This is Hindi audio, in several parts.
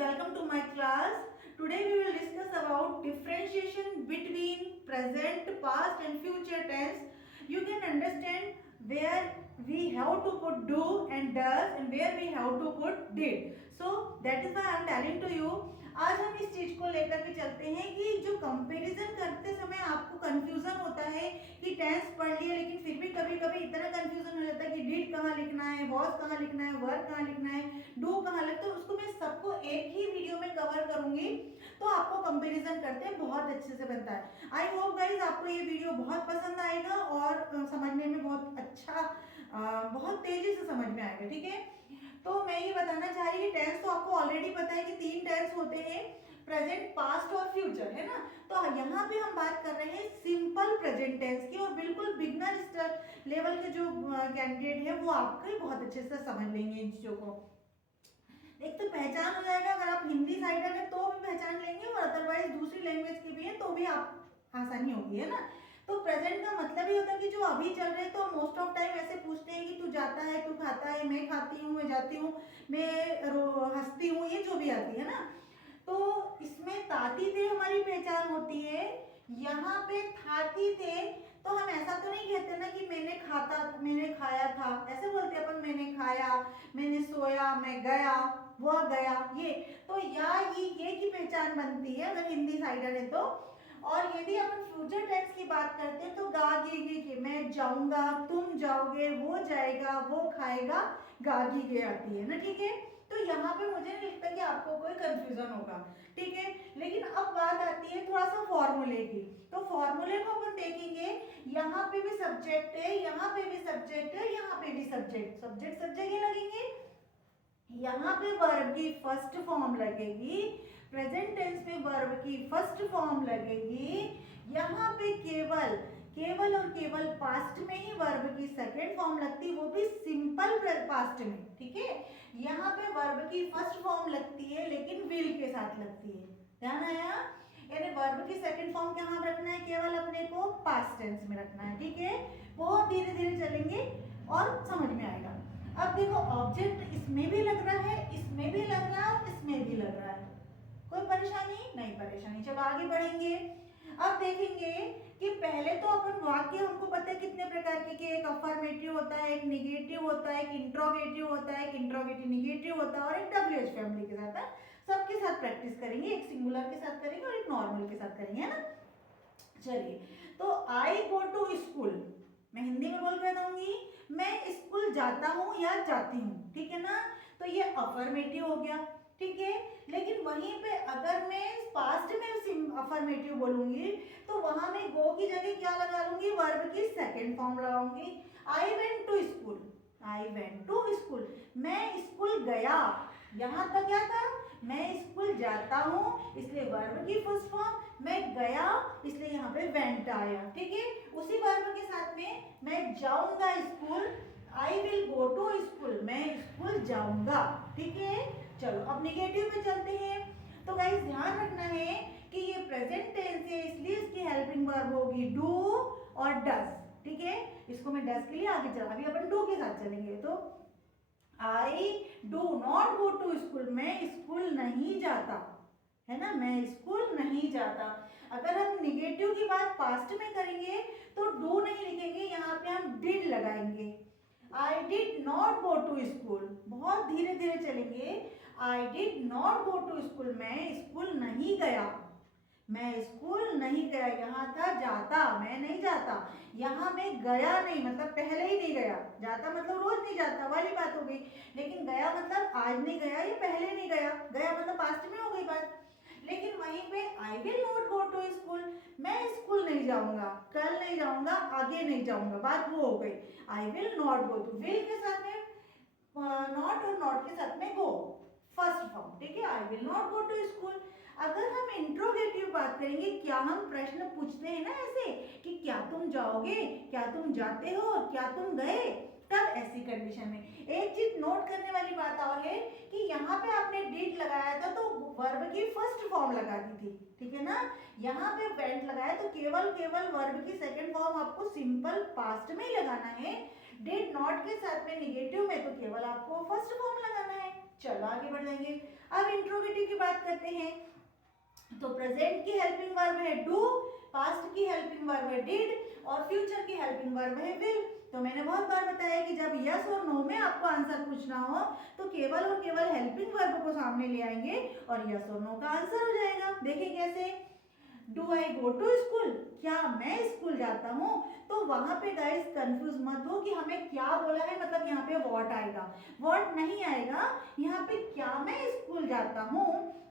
welcome to my class. Today we will discuss about differentiation between present, past and future tense. You can understand where we have to put do and does and where we have to put did. So that is why I am telling to you. आज हम इस चीज को लेकर के चलते हैं कि जो कंपैरिजन करते समय आपको कंफ्यूजन होता है कि टेंस पढ़ लिया लेकिन फिर भी कभी कभी इतना कंफ्यूजन हो जाता है कि डिड कहाँ लिखना है, वॉज कहाँ लिखना है, वर कहाँ लिखना है, डू कहाँ लिखना है। तो उसको मैं सबको एक ही वीडियो में कवर करूंगी तो आपको कंपैरिजन करते हैं बहुत अच्छे से बनता है। आई होप गाइज आपको ये वीडियो बहुत पसंद आएगा और समझने में बहुत अच्छा बहुत तेजी से समझ में आएगा। ठीक है, तो मैं ये बताना चाह रही कि टेंस तो आपको ऑलरेडी पता है कि 3 टेंस होते हैं, प्रेजेंट, पास्ट और फ्यूचर, है ना। तो यहाँ पे हम बात कर रहे हैं सिंपल प्रेजेंट टेंस की और बिल्कुल बिगनर लेवल के जो कैंडिडेट है वो आपको बहुत अच्छे से समझ लेंगे इन चीजों को। एक तो पहचान हो जाएगा, अगर आप हिंदी साइडर है तो भी पहचान लेंगे और अदरवाइज दूसरी लैंग्वेज की भी है तो भी आप आसानी होगी, है ना। तो प्रेजेंट का मतलब ही होता है कि जो अभी चल रहे हैं। तो मोस्ट ऑफ टाइम ऐसे पूछते हैं कि तू जाता है, तू खाता है, मैं खाती हूँ, मैं जाती हूँ, मैं हंसती हूँ, ये जो भी आती है ना। तो इसमें ताती थे हमारी पहचान होती है, यहाँ पे थाती थे। तो हम ऐसा तो नहीं कहते ना कि मैंने खाता, मैंने खाया था, ऐसे बोलते अपन मैंने खाया, मैंने सोया, मैं गया, वह गया, ये तो या ये की पहचान बनती है अगर हिंदी साइडर है तो। और यदि अपन फ्यूचर टेंस की बात करते हैं तो गा गी गी के, मैं जाऊंगा, तुम जाओगे, वो जाएगा, वो खाएगा, गागी गे आती है ना। ठीक है, तो यहाँ पे मुझे नहीं लगता कि आपको कोई कंफ्यूजन होगा। ठीक है, लेकिन अब बात आती है थोड़ा सा फॉर्मूले की। तो फॉर्मूले को अपन देखेंगे, यहाँ पे भी सब्जेक्ट है, यहाँ पे भी सब्जेक्ट है, यहाँ पे भी सब्जेक्ट, सब्जेक्ट सब जगह लगेंगे। यहाँ पे वर्ब की फर्स्ट फॉर्म लगेगी, प्रेजेंट टेंस में वर्ब की फर्स्ट फॉर्म लगेगी। यहाँ पे केवल केवल और केवल पास्ट में ही वर्ब की सेकेंड फॉर्म लगती है, वो भी सिंपल पास्ट में। ठीक है, यहाँ पे वर्ब की फर्स्ट फॉर्म लगती है लेकिन विल के साथ लगती है, ध्यान आया। यानी वर्ब की सेकंड फॉर्म कहाँ रखना है, केवल अपने को पास्ट टेंस में रखना है। ठीक है, बहुत धीरे धीरे चलेंगे और समझ में आएगा। अब देखो ऑब्जेक्ट इसमें भी लग रहा है, इसमें भी लग रहा है और इसमें भी लग रहा है, कोई परेशानी नहीं, परेशानी। चलो आगे बढ़ेंगे। अब देखेंगे कि पहले तो अपन वाक्य हमको पता है कितने प्रकार के, एक अफर्मेटिव होता है, एक निगेटिव होता है, एक इंट्रोगेटिव होता है, एक इंट्रोगेटिव निगेटिव होता है और एक डब्ल्यूएच फैमिली के साथ है। सबके साथ प्रैक्टिस करेंगे, एक सिंगुलर के साथ करेंगे और एक नॉर्मल के साथ करेंगे, है ना। चलिए, तो आई गो टू स्कूल, मैं हिंदी में बोल कर दूंगी, मैं स्कूल जाता हूँ या जाती हूँ, ठीक है ना। तो ये अफर्मेटिव हो गया, ठीक है। लेकिन वहीं पे अगर मैं पास्ट में अफर्मेटिव बोलूंगी तो वहां में गो की जगह क्या लगा लूंगी, वर्ब की सेकंड फॉर्म लगाऊंगी। I went to school, I went to school, मैं स्कूल गया। यहाँ तक क्या था, मैं स्कूल जाता हूँ इसलिए वर्ब की फर्स्ट फॉर्म, मैं गया इसलिए यहाँ पे वेंट आया। ठीक है, उसी वर्ब के साथ में मैं जाऊंगा school, I will go to school, मैं स्कूल जाऊंगा। ठीक है, चलो अब निगेटिव पे चलते हैं। तो गाइस ध्यान रखना है कि ये प्रेजेंट टेंस है इसलिए इसकी हेल्पिंग वर्ब होगी डू और डस। ठीक है, इसको मैं डस के लिए आगे चला, अभी अपन डू के साथ चलेंगे। तो I do not go to school, मैं स्कूल नहीं जाता, है ना, मैं स्कूल नहीं जाता। अगर हम निगेटिव की बात पास्ट में करेंगे तो डू नहीं लिखेंगे, यहाँ पे हम डिड लगाएंगे। I did not go to school, बहुत धीरे धीरे चलेंगे। I did not go to school, मैं स्कूल नहीं गया, मैं स्कूल नहीं गया। यहाँ था जाता, मैं नहीं जाता, यहाँ में गया नहीं मतलब पहले ही नहीं गया, जाता मतलब रोज नहीं जाता वाली बात हो गई। लेकिन गया मतलब आज नहीं गया, ये पहले नहीं गया, गया मतलब पास्ट में हो गई बात। लेकिन वहीं पे I will not go to school, मैं स्कूल नहीं जाऊंगा, कल नहीं जाऊंगा, आगे नहीं जाऊंगा, बात वो हो गई। I will not go to, will के साथ में नॉट और नॉट के साथ में गो, फर्स्ट फॉर्म। ठीक है, I will not go to school. अगर हम इंट्रोगेटिव बात करेंगे, क्या हम प्रश्न पूछते हैं ना ऐसे कि क्या तुम जाओगे, क्या तुम जाते हो, क्या तुम गए, तब ऐसी कंडीशन में एक चीज नोट करने वाली बात और है कि यहाँ पे आपने डिड लगाया था तो वर्ब की फर्स्ट फॉर्म लगा दी थी, ठीक है ना। यहाँ पे वेंट लगाया तो केवल केवल वर्ब की सेकंड फॉर्म आपको सिंपल पास्ट में ही लगाना है। डिड नॉट के साथ में निगेटिव में तो केवल आपको फर्स्ट फॉर्म लगाना है। चलो आगे बढ़ जाएंगे। अब इंट्रोगेटिव की बात करते हैं। तो प्रेजेंट की हेल्पिंग वर्ब है डू, पास्ट की हेल्पिंग वर्ब है डिड और फ्यूचर की हेल्पिंग वर्ब है विल। तो मैंने बहुत बार बताया कि जब यस और नो में आपको आंसर पूछना हो तो केवल और केवल हेल्पिंग वर्ब को सामने ले आएंगे और यस और नो का आंसर हो जाएगा। देखिए कैसे, do I go to school, क्या मैं स्कूल जाता हूँ। तो वहां पे गाइस कंफ्यूज मत हो कि हमें क्या बोला है, मतलब यहाँ पे व्हाट आएगा, व्हाट नहीं आएगा। यहाँ पे क्या मैं स्कूल जाता हूँ,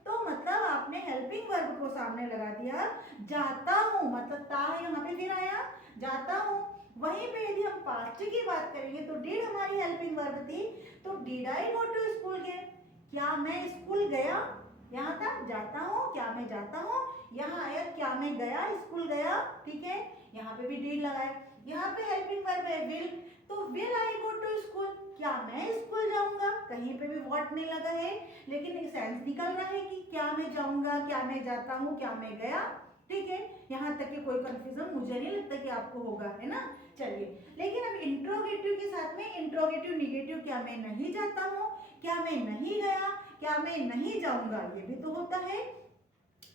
तो मतलब आपने हेल्पिंग वर्ब को सामने लगा दिया। जाता हूँ मतलब ता है यहाँ पे फिर आया जाता हूँ। वहीं पे यदि हम पास्ट की बात करेंगे तो डिड हमारी हेल्पिंग वर्ब थी, तो did I go to school गए, क्या मैं स्कूल गया, यहाँ था जाता हूँ, क्या मैं जाता हूँ, यहाँ आया क्या मैं गया स्कूल गया, ठीक है, यहाँ पे भी डिड लगाए। यहाँ पे हेल्पिंग वर्ब है विल, तो will I go to school, क्या मैं स्कूल जाऊंगा, कहीं पे भी व्हाट नहीं लगा है, लेकिन सेंस निकल रहा है कि क्या मैं जाऊंगा, क्या मैं जाता हूँ, क्या मैं गया, ठीक है। यहाँ तक कि कोई कंफ्यूजन मुझे नहीं लगता कि आपको होगा, है ना। चलिए, लेकिन अब इंट्रोगेटिव के साथ में इंट्रोगेटिव निगेटिव, क्या मैं नहीं जाता हूँ, क्या मैं नहीं गया, क्या मैं नहीं जाऊंगा, ये भी तो होता है,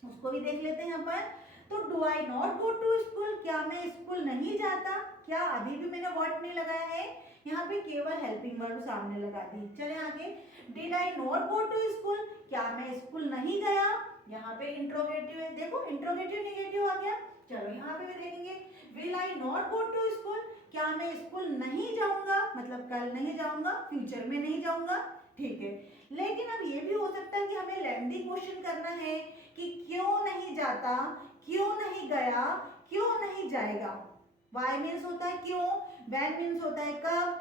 उसको भी देख लेते हैं यहाँ पर। तो do I not go to school, क्या मैं स्कूल नहीं जाता, क्या अभी भी मैंने व्हाट नहीं लगाया है, यहाँ पे केवल हेल्पिंग वर्ब सामने लगा दी। चले आगे, did I not go to school, क्या मैं स्कूल नहीं गया, यहाँ पे इंट्रोगेटिव है, देखो इंट्रोगेटिव निगेटिव आ गया। चलो यहाँ पे भी देखेंगे, will I not go to school, क्या मैं स्कूल नहीं जाऊंगा, मतलब कल नहीं जाऊंगा, फ्यूचर में नहीं जाऊंगा, ठीक है। लेकिन अब ये भी हो सकता है कि हमें लेंथी क्वेश्चन करना है कि क्यों नहीं जाता, क्यों नहीं गया, क्यों नहीं जाएगा। वाई मीन्स होता है क्यों, व्हेन मीन्स होता है कब,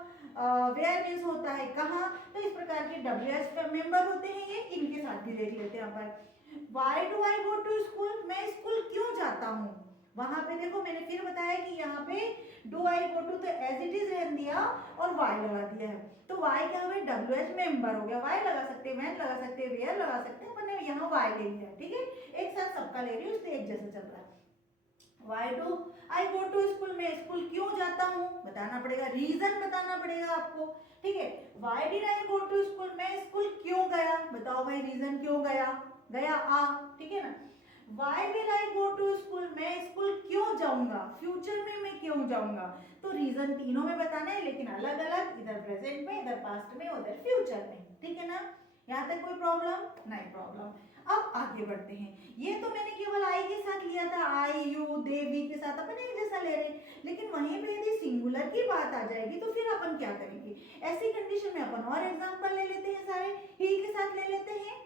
वेयर मीन्स होता है कहाँ। तो इस प्रकार के WH मेंबर होते हैं ये, इनके साथ भी देख लेते हैं यहाँ पर। Why do I go to school, मैं स्कूल क्यों जाता हूँ। वहां पे देखो मैंने फिर बताया कि यहाँ पे डू आई गो टू तो एज इट इज रहने दिया और वाई लगा दिया है, तो वाई क्या हुआ, WH मेंबर हो गया। वाई लगा सकते हैं, व्हेन लगा सकते हैं, वेयर लगा सकते हैं, पर यहाँ वाई ले लिया, ठीक है, एक साथ सबका ले रही हूँ इसलिए एक जैसा चल रहा है। Why do I go to school, मैं स्कूल क्यों जाता हूँ, बताना पड़ेगा, रीजन बताना पड़ेगा आपको, ठीक है। Why did I go to school, मैं स्कूल क्यों गया, बताओ भाई रीजन क्यों गया, गया ठीक है ना। Why will I go to school, मैं स्कूल क्यों जाऊंगा, फ्यूचर में मैं क्यों जाऊंगा। तो रीजन तीनों में बताना है, लेकिन अलग अलग, इधर प्रेजेंट में, इधर पास्ट में, उधर फ्यूचर में, ठीक है ना। यहाँ तक कोई प्रॉब्लम नहीं, प्रॉब्लम। अब आगे बढ़ते हैं। ये तो मैंने केवल आई के साथ लिया था, आई यू दे वी के साथ अपन एक जैसा ले रहे हैं, लेकिन वहीं पे यदि सिंगुलर की बात आ जाएगी तो फिर अपन क्या करेंगे। ऐसी कंडीशन में अपन और एग्जांपल ले लेते हैं, सारे ही के साथ ले लेते हैं।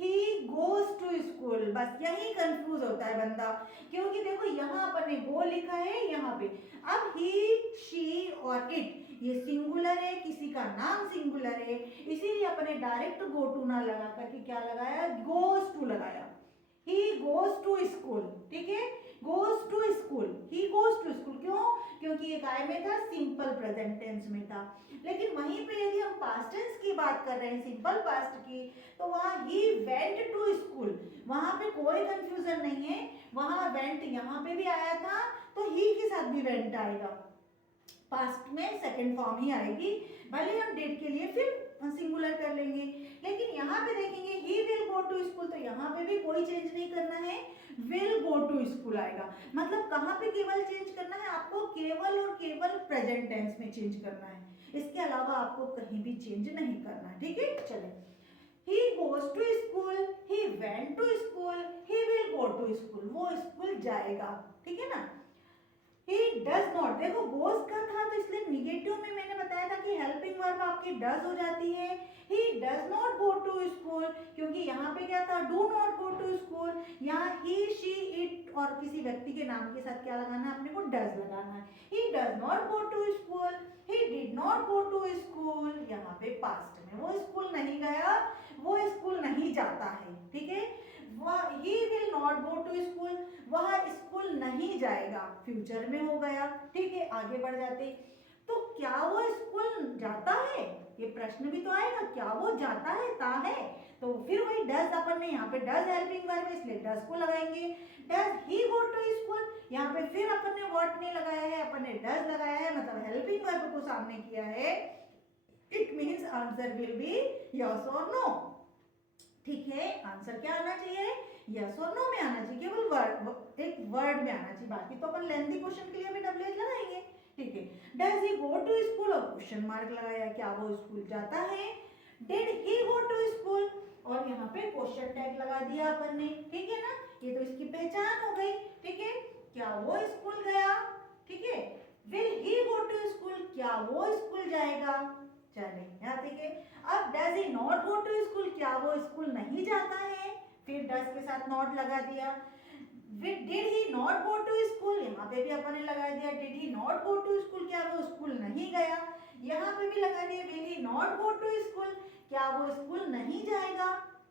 ही गोज टू स्कूल, बस यही कंफ्यूज होता है बंदा, क्योंकि देखो यहाँ अपन ने गो लिखा है, यहाँ पे अब ही शी और इट ये सिंगुलर है, किसी का नाम सिंगुलर है, इसीलिए अपने डायरेक्ट गो टू ना लगा करके क्या लगाया, गोज टू लगाया। ही गोज टू स्कूल, ठीक है, goes to school, he goes to school, क्यों, क्योंकि ये काय में था, सिंपल प्रेजेंट टेंस में था। लेकिन वहीं पे यदि हम पास्ट टेंस की बात कर रहे हैं, सिंपल पास्ट की, तो वहाँ ही वेंट टू स्कूल, वहां पे कोई कंफ्यूजन नहीं है, वहां वेंट यहाँ पे भी आया था तो ही के साथ भी वेंट आएगा, पास्ट में सेकंड फॉर्म ही आएगी, भले हम डेट के लिए फिर सिंगुलर कर लेंगे। लेकिन यहाँ पे देखेंगे he will go to school, तो यहाँ पे भी कोई चेंज नहीं करना है, विल गो टू स्कूल आएगा। मतलब कहाँ पे केवल चेंज करना है आपको, केवल और केवल प्रेजेंट टेंस में चेंज करना है, इसके अलावा आपको कहीं भी चेंज नहीं करना है, ठीक है। चले, he goes to school, he went to school, he will go to school, वो स्कूल जाएगा, ठीक है ना। he does not, देखो goes का था तो इसलिए निगेटिव में मैंने बताया था कि हेल्पिंग वर्ब आपकी does हो जाती है। he does not go to school, क्योंकि यहाँ पे क्या था, do not go to school, यहाँ he she it और किसी व्यक्ति के नाम के साथ क्या लगाना है, अपने को does लगाना है। he does not go to school, he did not go to school, यहाँ पे पास्ट में वो स्कूल नहीं गया, वो स्कूल नहीं जाता है, ठीक है। he will not go to school, वह स्कूल नहीं जाएगा, फ्यूचर में हो गया, ठीक है। आगे बढ़ जाते, तो क्या वो स्कूल जाता है, ये प्रश्न भी तो आएगा, क्या वो जाता है, ता है, तो फिर वही डज, अपन ने यहाँ पे डज हेल्पिंग वर्ब है इसलिए डज को लगाएंगे। Does he go to school, यहाँ पे फिर अपन ने व्हाट नहीं लगाया है, अपन ने डज लगाया है, मतलब हेल्पिंग वर्ब को सामने किया है, it means answer will be yes और नो। ठीक है, आंसर क्या आना चाहिए, यस और नो में आना चाहिए, केवल वर्ड, एक वर्ड में आना चाहिए। बाकी तो अपन लेंथी क्वेश्चन के लिए भी डब्ल्यू एच लगाएंगे। ठीक है, does he go to school, और क्वेश्चन मार्क लगाया, क्या वो स्कूल जाता है। Did he go to school, और यहाँ पे क्वेश्चन टैग लगा दिया अपन ने। ठीक है ना, ये तो इसकी पहचान हो गई। ठीक है, क्या वो स्कूल गया। ठीक है, will he go to school, क्या वो स्कूल जाएगा। चले यहाँ ठीक है। अब does he not go to school, क्या वो स्कूल नहीं जाता है, फिर डज के साथ नॉट लगा दिया। Did he not go to school, यहाँ पे भी अपन ने लगा दिया did he not go to school, क्या वो स्कूल नहीं गया। यहाँ पे भी लगा दिया will he not go to school, क्या वो स्कूल नहीं जाएगा।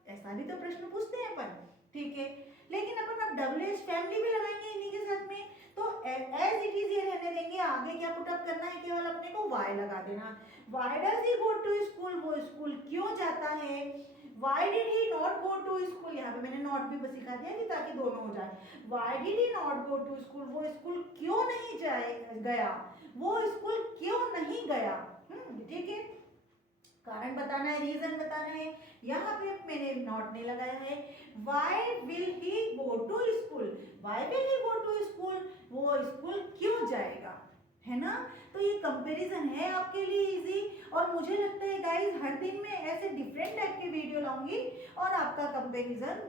ऐसा भी तो प्रश्न पूछते हैं अपन। ठीक है, लेकिन अपन अब डब्ल्यू एच फैमिली भी लगाएंगे इन्हीं के साथ में, तो एज इट इज ये रहने देंगे। आगे क्या पुटअप करना है, केवल अपने को वाई लगा देना। Why does he go to school, वो स्कूल क्यों जाता है। Why did he not go to school, यहाँ पे मैंने नॉट भी बस सिखा दिया कि ताकि दोनों हो जाए। Why did he not go to school, वो स्कूल क्यों नहीं गया, वो स्कूल क्यों नहीं गया। ठीक है, कारण बताना है, रीजन बताना है। यहाँ पे मैंने नॉट नहीं लगाया है। Why will he go to school, why will he go to school, वो स्कूल क्यों जाएगा, है ना। तो ये कंपैरिजन है आपके लिए इजी, और मुझे लगता है गाइस हर दिन में ऐसे डिफरेंट टाइप के वीडियो लाऊंगी और आपका कंपैरिजन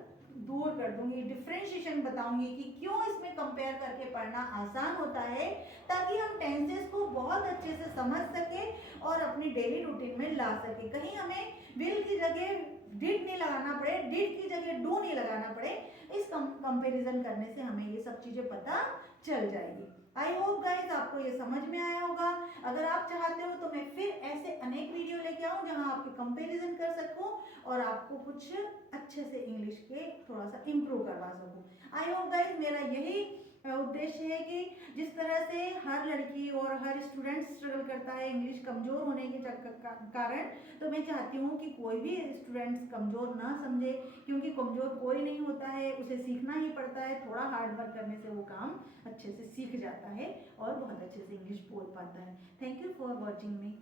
दूर कर दूंगी, डिफरेंशिएशन बताऊंगी कि क्यों इसमें कंपेयर करके पढ़ना आसान होता है, ताकि हम टेंसेस को बहुत अच्छे से समझ सके और अपनी डेली रूटीन में ला सके। कहीं हमें विल की जगह डिड नहीं लगाना पड़े, डिड की जगह डू नहीं लगाना पड़े। इस कंपैरिजन करने से हमें ये सब चीजें पता चल जाएगी। आई होप गाइज आपको ये समझ में आया होगा। अगर आप चाहते हो तो मैं फिर ऐसे अनेक वीडियो लेके आऊँ जहाँ आपके कंपैरिजन कर सकूँ और आपको कुछ अच्छे से इंग्लिश के थोड़ा सा इम्प्रूव करवा सकूँ। आई होप गाइज मेरा यही उद्देश्य है कि जिस तरह से हर लड़की और हर स्टूडेंट स्ट्रगल करता है इंग्लिश कमजोर होने के कारण, तो मैं चाहती हूँ कि कोई भी स्टूडेंट्स कमजोर ना समझे, क्योंकि कमजोर कोई नहीं होता है, उसे सीखना ही पड़ता है। थोड़ा हार्ड वर्क करने से वो काम अच्छे से सीख जाता है और बहुत अच्छे से इंग्लिश बोल पाता है। Thank you for watching me.